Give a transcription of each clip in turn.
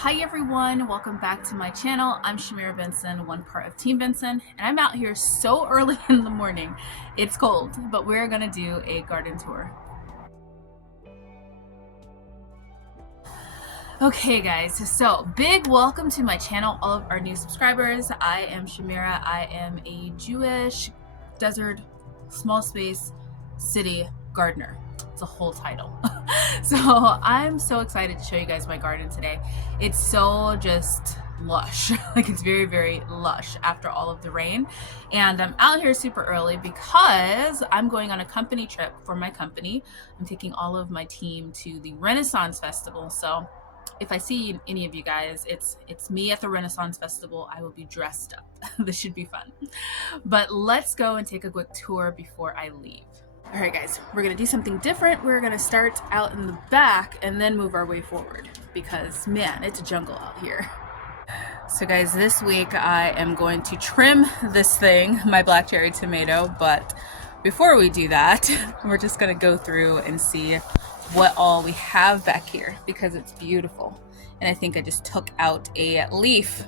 Hi everyone, welcome back to my channel. I'm Shamira Benson, one part of Team Benson, and I'm out here so early in the morning. It's cold, but we're gonna do a garden tour. Okay guys, so big welcome to my channel, all of our new subscribers. I am Shamira. I am a Jewish desert small space city gardener. It's a whole title. So I'm so excited to show you guys my garden today. It's so just lush. Like, it's very, very lush after all of the rain. And I'm out here super early because I'm going on a company trip for my company. I'm taking all of my team to the Renaissance Festival. So if I see any of you guys, it's me at the Renaissance Festival. I will be dressed up. This should be fun. But let's go and take a quick tour before I leave. All right guys, we're gonna do something different. We're gonna start out in the back and then move our way forward because man, it's a jungle out here. So guys, this week I am going to trim this thing, my black cherry tomato, but before we do that, we're just gonna go through and see what all we have back here because it's beautiful. And I think I just took out a leaf.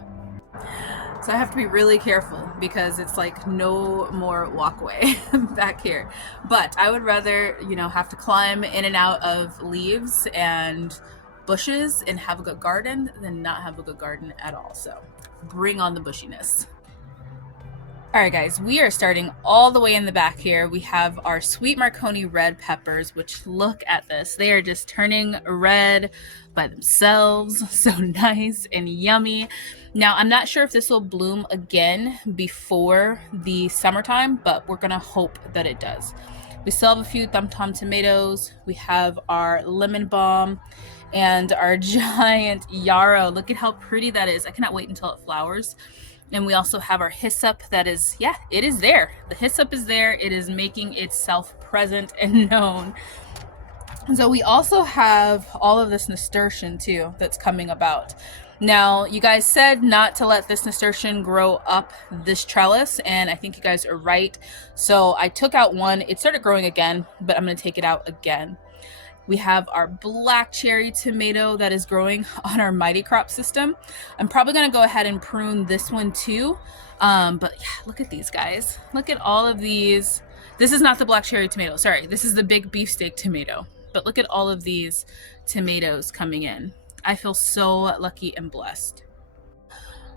So I have to be really careful because it's like no more walkway back here. But I would rather, have to climb in and out of leaves and bushes and have a good garden than not have a good garden at all. So bring on the bushiness. All right guys, we are starting all the way in the back here. We have our sweet Marconi red peppers, which look at this. They are just turning red by themselves. So nice and yummy. Now, I'm not sure if this will bloom again before the summertime, but we're gonna hope that it does. We still have a few Thumb Tom tomatoes. We have our lemon balm and our giant yarrow. Look at how pretty that is. I cannot wait until it flowers. And we also have our hyssop that is, it is there. The hyssop is there. It is making itself present and known. So we also have all of this nasturtium too that's coming about. Now, you guys said not to let this nasturtium grow up this trellis, and I think you guys are right. So I took out one. It started growing again, but I'm going to take it out again. We have our black cherry tomato that is growing on our mighty crop system. I'm probably gonna go ahead and prune this one too. But yeah, look at these guys. Look at all of these. This is not the black cherry tomato, sorry. This is the big beefsteak tomato. But look at all of these tomatoes coming in. I feel so lucky and blessed.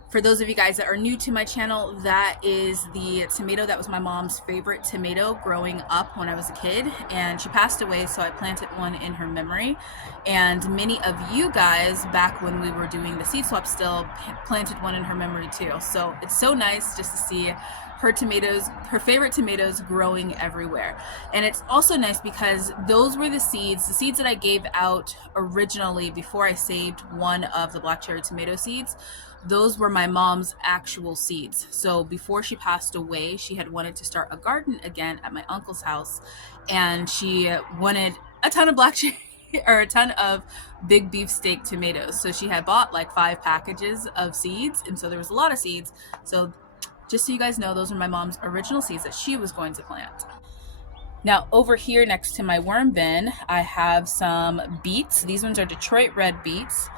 For those of you guys that are new to my channel, that is the tomato that was my mom's favorite tomato growing up when I was a kid, and she passed away, so I planted one in her memory. And many of you guys, back when we were doing the seed swap still, planted one in her memory too. So it's so nice just to see her tomatoes, her favorite tomatoes, growing everywhere. And it's also nice because those were the seeds that I gave out originally before I saved one of the black cherry tomato seeds. Those were my mom's actual seeds. So before she passed away, she had wanted to start a garden again at my uncle's house, and she wanted a ton of black cherry or a ton of big beefsteak tomatoes. So she had bought like 5 packages of seeds, and so there was a lot of seeds. So just so you guys know, those are my mom's original seeds that she was going to plant. Now over here next to my worm bin, I have some beets. These ones are Detroit red beets.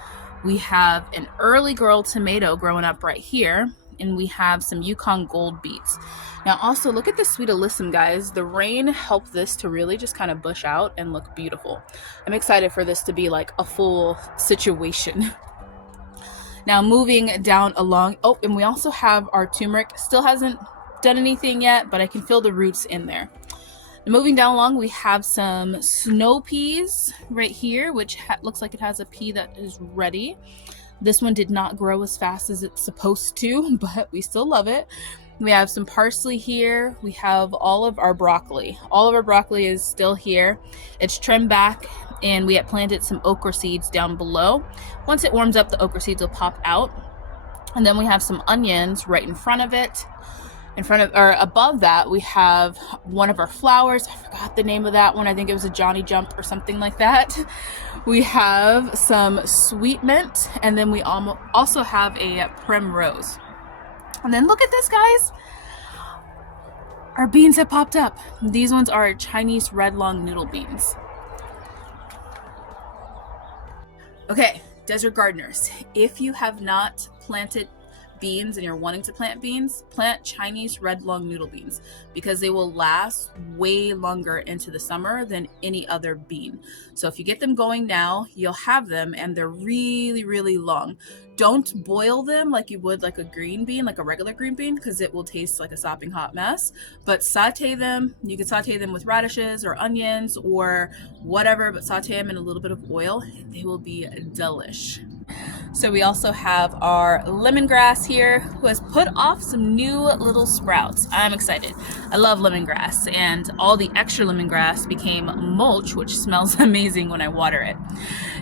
We have an early girl tomato growing up right here, and we have some Yukon gold beets. Now also look at this sweet alyssum, guys. The rain helped this to really just kind of bush out and look beautiful. I'm excited for this to be like a full situation. Now moving down along, oh, and we also have our turmeric. Still hasn't done anything yet, but I can feel the roots in there. Moving down along, we have some snow peas right here, which looks like it has a pea that is ready. This one did not grow as fast as it's supposed to, but we still love it. We have some parsley here. We have all of our broccoli. All of our broccoli is still here. It's trimmed back, and we had planted some okra seeds down below. Once it warms up, the okra seeds will pop out. And then we have some onions right in front of it. Above that, we have one of our flowers. I forgot the name of that one. I think it was a Johnny Jump or something like that. We have some sweet mint, and then we also have a primrose. And then look at this, guys. Our beans have popped up. These ones are Chinese red long noodle beans. Okay, desert gardeners, if you have not planted beans and you're wanting to plant beans, plant Chinese red long noodle beans because they will last way longer into the summer than any other bean. So if you get them going now, you'll have them and they're really, really long. Don't boil them like you would like a green bean, like a regular green bean, because it will taste like a sopping hot mess. But saute them. You can saute them with radishes or onions or whatever, but saute them in a little bit of oil and they will be delish. So we also have our lemongrass here, who has put off some new little sprouts. I'm excited. I love lemongrass, and all the extra lemongrass became mulch, which smells amazing when I water it.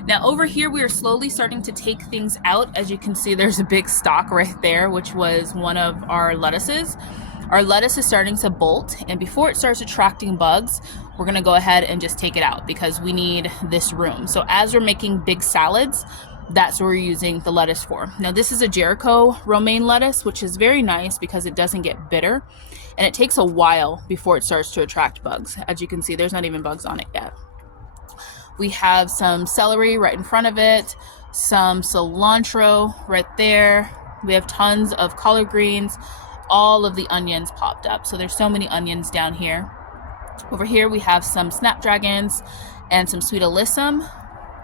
Now over here, we are slowly starting to take things out. As you can see, there's a big stalk right there, which was one of our lettuces. Our lettuce is starting to bolt, and before it starts attracting bugs, we're gonna go ahead and just take it out because we need this room. So as we're making big salads, that's what we're using the lettuce for. Now this is a Jericho romaine lettuce, which is very nice because it doesn't get bitter, and it takes a while before it starts to attract bugs. As you can see, there's not even bugs on it yet. We have some celery right in front of it, some cilantro right there. We have tons of collard greens. All of the onions popped up. So there's so many onions down here. Over here we have some snapdragons and some sweet alyssum.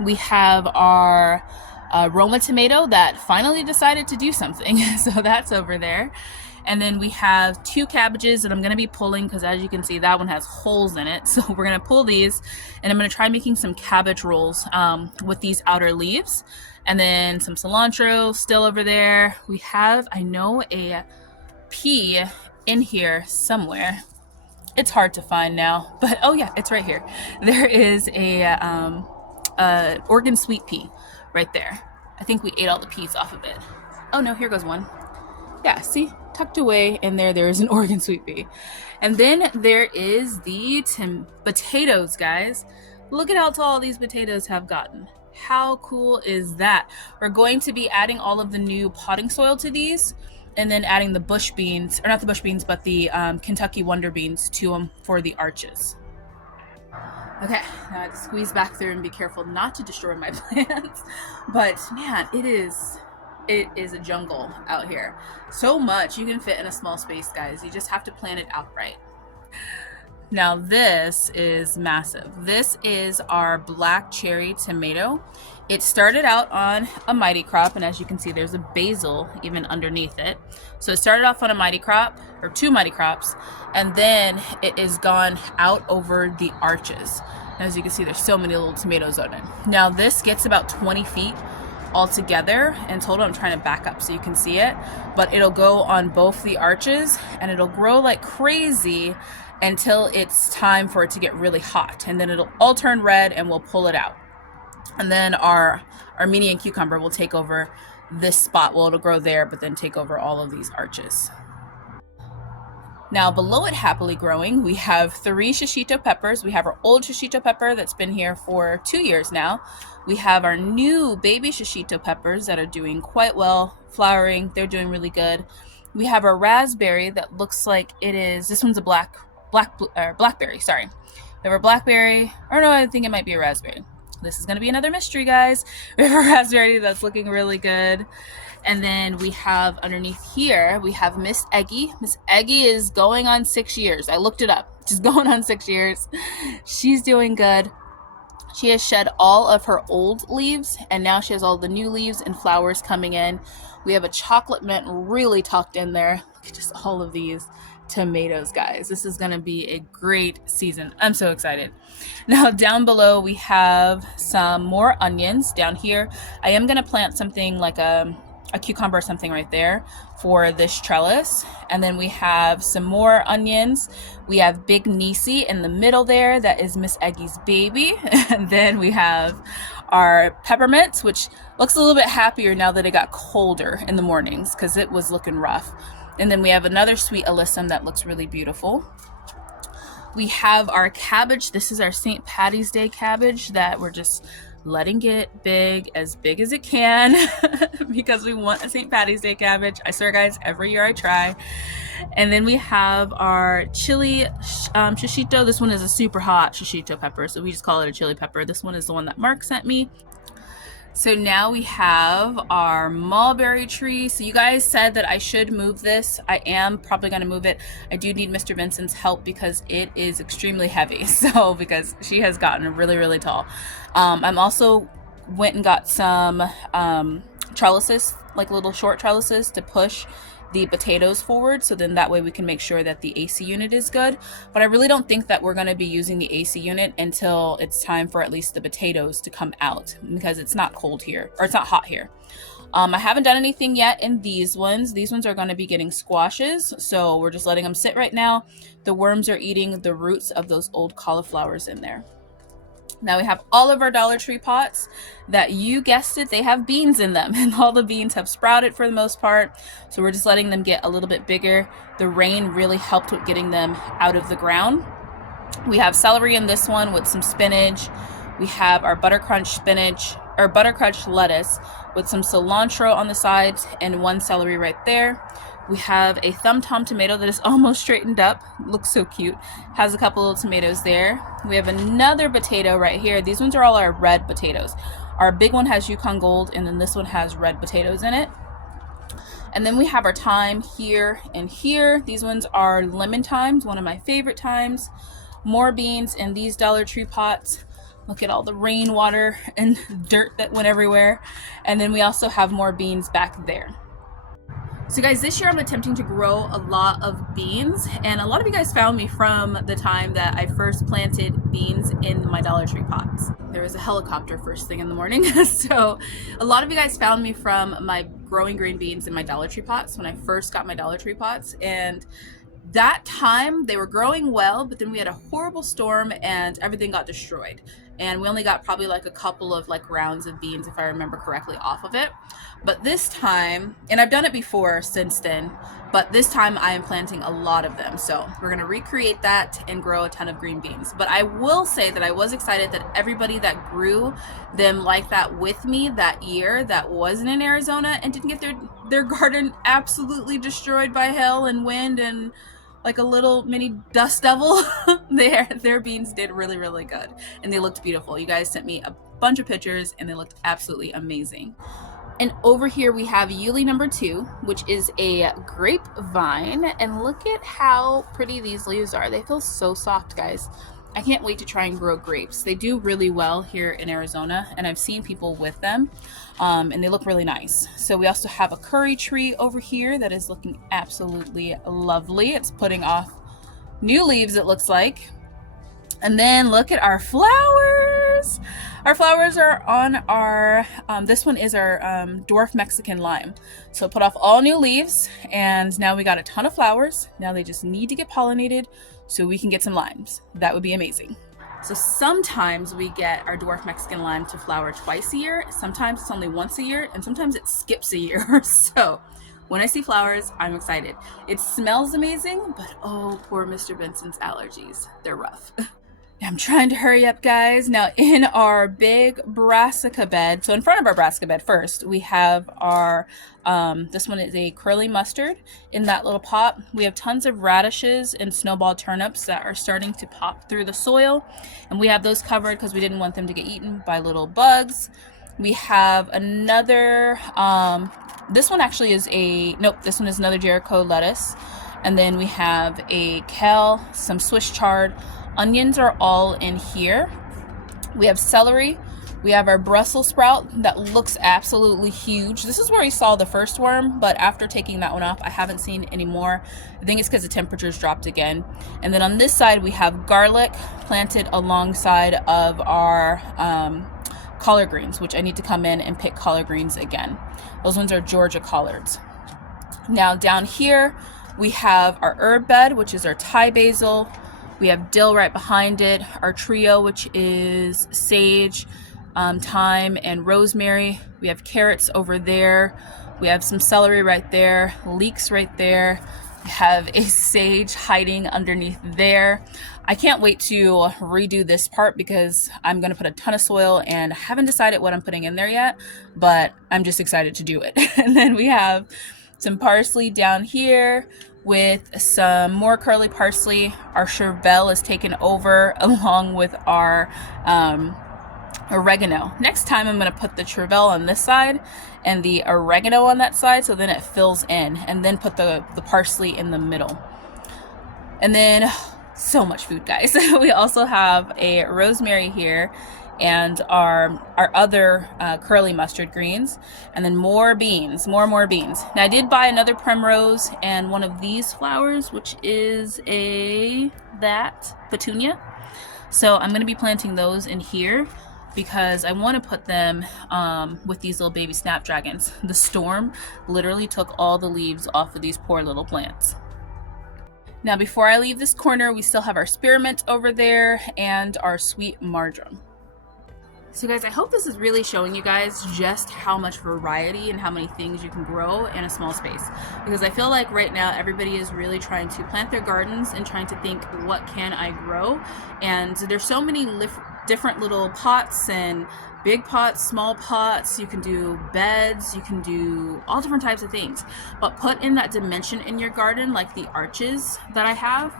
We have our Roma tomato that finally decided to do something. So that's over there. And then we have 2 cabbages that I'm going to be pulling because, as you can see, that one has holes in it. So we're going to pull these, and I'm going to try making some cabbage rolls with these outer leaves. And then some cilantro still over there. We have, I know, a pea in here somewhere. It's hard to find now, but oh yeah, it's right here. There is a Oregon sweet pea right there. I think we ate all the peas off of it. Oh no, here goes one. Yeah, see, tucked away in there, there is an Oregon sweet pea. And then there is the potatoes, guys. Look at how tall these potatoes have gotten. How cool is that? We're going to be adding all of the new potting soil to these, and then adding the bush beans, or not the bush beans, but the Kentucky Wonder Beans to them for the arches. Okay, now I have to squeeze back through and be careful not to destroy my plants. But man, it is a jungle out here. So much you can fit in a small space, guys. You just have to plant it outright. Now this is massive. This is our black cherry tomato. It started out on a mighty crop, and as you can see, there's a basil even underneath it. So it started off on a mighty crop, or 2 mighty crops, and then it is gone out over the arches. And as you can see, there's so many little tomatoes on it. Now this gets about 20 feet altogether in total. I'm trying to back up so you can see it, but it'll go on both the arches, and it'll grow like crazy until it's time for it to get really hot, and then it'll all turn red and we'll pull it out. And then our Armenian cucumber will take over this spot. Well, it'll grow there, but then take over all of these arches. Now below it, happily growing, we have 3 shishito peppers. We have our old shishito pepper that's been here for 2 years now. We have our new baby shishito peppers that are doing quite well, flowering. They're doing really good. We have our raspberry that looks like it is, this one's a blackberry, sorry. We have our blackberry, or no, I think it might be a raspberry. This is going to be another mystery, guys. We have a raspberry that's looking really good. And then we have underneath here, we have Miss Eggy. Miss Eggy is going on 6 years. I looked it up. She's going on 6 years. She's doing good. She has shed all of her old leaves, and now she has all the new leaves and flowers coming in. We have a chocolate mint really tucked in there. Look at just all of these tomatoes, guys. This is going to be a great season. I'm so excited. Now down below we have some more onions. Down here I am going to plant something like a cucumber or something right there for this trellis. And then we have some more onions. We have Big Nisi in the middle there. That is Miss Eggy's baby. And then we have our peppermints, which looks a little bit happier now that it got colder in the mornings because it was looking rough. And then we have another sweet alyssum that looks really beautiful. We have our cabbage. This is our St. Patty's Day cabbage that we're just letting get big as it can because we want a St. Patty's Day cabbage. I swear, guys, every year I try. And then we have our chili shishito. This one is a super hot shishito pepper, so we just call it a chili pepper. This one is the one that Mark sent me. So now we have our mulberry tree. So you guys said that I should move this. I am probably going to move it. I do need Mr. Vincent's help because it is extremely heavy. So because she has gotten really, really tall. I'm also went and got some trellises, like little short trellises to push the potatoes forward, so then that way we can make sure that the AC unit is good. But I really don't think that we're going to be using the AC unit until it's time for at least the potatoes to come out, because it's not cold here, or it's not hot here. I haven't done anything yet in these ones. These ones are going to be getting squashes, so we're just letting them sit right now. The worms are eating the roots of those old cauliflowers in there. Now we have all of our Dollar Tree pots that, you guessed it, they have beans in them, and all the beans have sprouted for the most part. So we're just letting them get a little bit bigger. The rain really helped with getting them out of the ground. We have celery in this one with some spinach. We have our butter crunch spinach, or butter crunch lettuce with some cilantro on the sides and one celery right there. We have a Thumb Tom tomato that is almost straightened up. Looks so cute. Has a couple little tomatoes there. We have another potato right here. These ones are all our red potatoes. Our big one has Yukon Gold, and then this one has red potatoes in it. And then we have our thyme here and here. These ones are lemon thymes, one of my favorite thymes. More beans in these Dollar Tree pots. Look at all the rainwater and dirt that went everywhere. And then we also have more beans back there. So guys, this year I'm attempting to grow a lot of beans, and a lot of you guys found me from the time that I first planted beans in my Dollar Tree pots. There was a helicopter first thing in the morning. So a lot of you guys found me from my growing green beans in my Dollar Tree pots when I first got my Dollar Tree pots. And that time they were growing well, but then we had a horrible storm and everything got destroyed. And we only got probably like a couple of like rounds of beans, if I remember correctly, off of it. But this time, and I've done it before since then, but this time I am planting a lot of them. So we're gonna recreate that and grow a ton of green beans. But I will say that I was excited that everybody that grew them like that with me that year that wasn't in Arizona and didn't get their garden absolutely destroyed by hail and wind and like a little mini dust devil, their beans did really, really good. And they looked beautiful. You guys sent me a bunch of pictures and they looked absolutely amazing. And over here we have Yuli number 2, which is a grapevine. And look at how pretty these leaves are. They feel so soft, guys. I can't wait to try and grow grapes. They do really well here in Arizona, and I've seen people with them, and they look really nice. So we also have a curry tree over here that is looking absolutely lovely. It's putting off new leaves, it looks like. And then look at our flowers. Our flowers are on our, this one is our dwarf Mexican lime. So it put off all new leaves, and now we got a ton of flowers. Now they just need to get pollinated so we can get some limes. That would be amazing. So sometimes we get our dwarf Mexican lime to flower twice a year. Sometimes it's only once a year, and sometimes it skips a year. So when I see flowers, I'm excited. It smells amazing, but oh, poor Mr. Vincent's allergies. They're rough. I'm trying to hurry up, guys. Now in our big brassica bed, so in front of our brassica bed first, we have our, this one is a curly mustard in that little pot. We have tons of radishes and snowball turnips that are starting to pop through the soil. And we have those covered because we didn't want them to get eaten by little bugs. We have another, this one actually is a, nope, this one is another Jericho lettuce. And then we have a kale, some Swiss chard. Onions are all in here. We have celery. We have our Brussels sprout that looks absolutely huge. This is where we saw the first worm, but after taking that one off, I haven't seen any more. I think it's because the temperatures dropped again. And then on this side, we have garlic planted alongside of our collard greens, which I need to come in and pick collard greens again. Those ones are Georgia collards. Now down here, we have our herb bed, which is our Thai basil. We have dill right behind it, our trio, which is sage, thyme, and rosemary. We have carrots over there. We have some celery right there, leeks right there. We have a sage hiding underneath there. I can't wait to redo this part because I'm going to put a ton of soil, and I haven't decided what I'm putting in there yet, but I'm just excited to do it. And then we have some parsley down here with some more curly parsley. Our chervil is taken over along with our oregano. Next time I'm going to put the chervil on this side and the oregano on that side, so then it fills in, and then put the parsley in the middle. And then so much food, guys. We also have a rosemary here and our other curly mustard greens, and then more beans, more beans. Now I did buy another primrose and one of these flowers, which is that petunia. So I'm going to be planting those in here because I want to put them with these little baby snapdragons. The storm literally took all the leaves off of these poor little plants. Now before I leave this corner, we still have our spearmint over there and our sweet marjoram. So guys, I hope this is really showing you guys just how much variety and how many things you can grow in a small space. Because I feel like right now everybody is really trying to plant their gardens and trying to think, what can I grow? And there's so many different little pots and big pots, small pots. You can do beds, you can do all different types of things. But put in that dimension in your garden, like the arches that I have.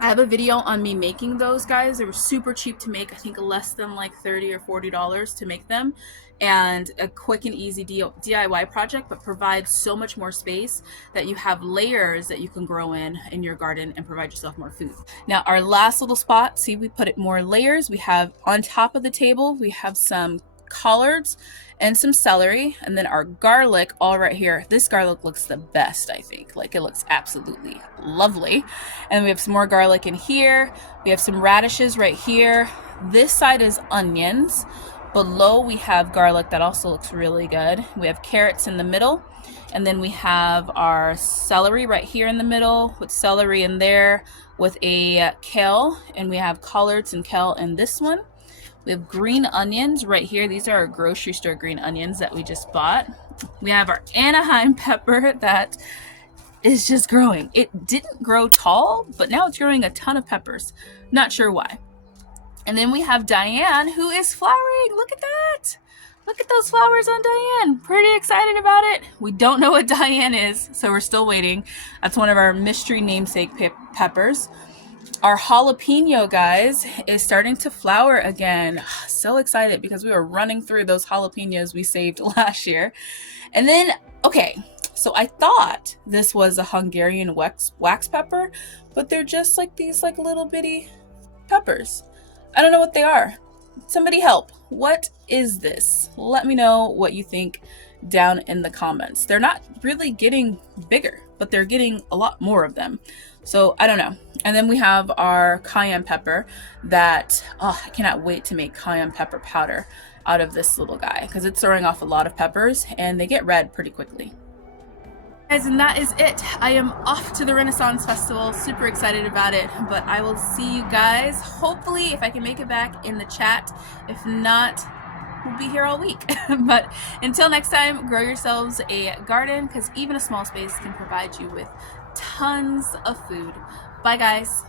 I have a video on me making those, guys. They were super cheap to make. I think less than like $30 or $40 to make them, and a quick and easy DIY project, but provides so much more space that you have layers that you can grow in your garden and provide yourself more food. Now our last little spot, see, we put it more layers. We have on top of the table, we have some collards and some celery, and then our garlic all right here. This garlic looks the best, I think. Like, it looks absolutely lovely. And we have some more garlic in here. We have some radishes right here. This side is onions. Below we have garlic that also looks really good. We have carrots in the middle, and then we have our celery right here in the middle with celery in there with a kale, and we have collards and kale in this one. We have green onions right here. These are our grocery store green onions that we just bought. We have our Anaheim pepper that is just growing. It didn't grow tall, but now it's growing a ton of peppers. Not sure why. And then we have Diane, who is flowering. Look at that. Look at those flowers on Diane. Pretty excited about it. We don't know what Diane is, so we're still waiting. That's one of our mystery namesake peppers. Our jalapeno, guys, is starting to flower again. So excited because we were running through those jalapenos we saved last year. And then, okay, so I thought this was a Hungarian wax pepper, but they're just like these like little bitty peppers. I don't know what they are. Somebody help. What is this? Let me know what you think down in the comments. They're not really getting bigger, but they're getting a lot more of them. So I don't know. And then we have our cayenne pepper that, oh, I cannot wait to make cayenne pepper powder out of this little guy because it's throwing off a lot of peppers and they get red pretty quickly. Guys, and that is it. I am off to the Renaissance Festival. Super excited about it, but I will see you guys hopefully if I can make it back in the chat. If not, we'll be here all week. But until next time, grow yourselves a garden because even a small space can provide you with tons of food. Bye guys.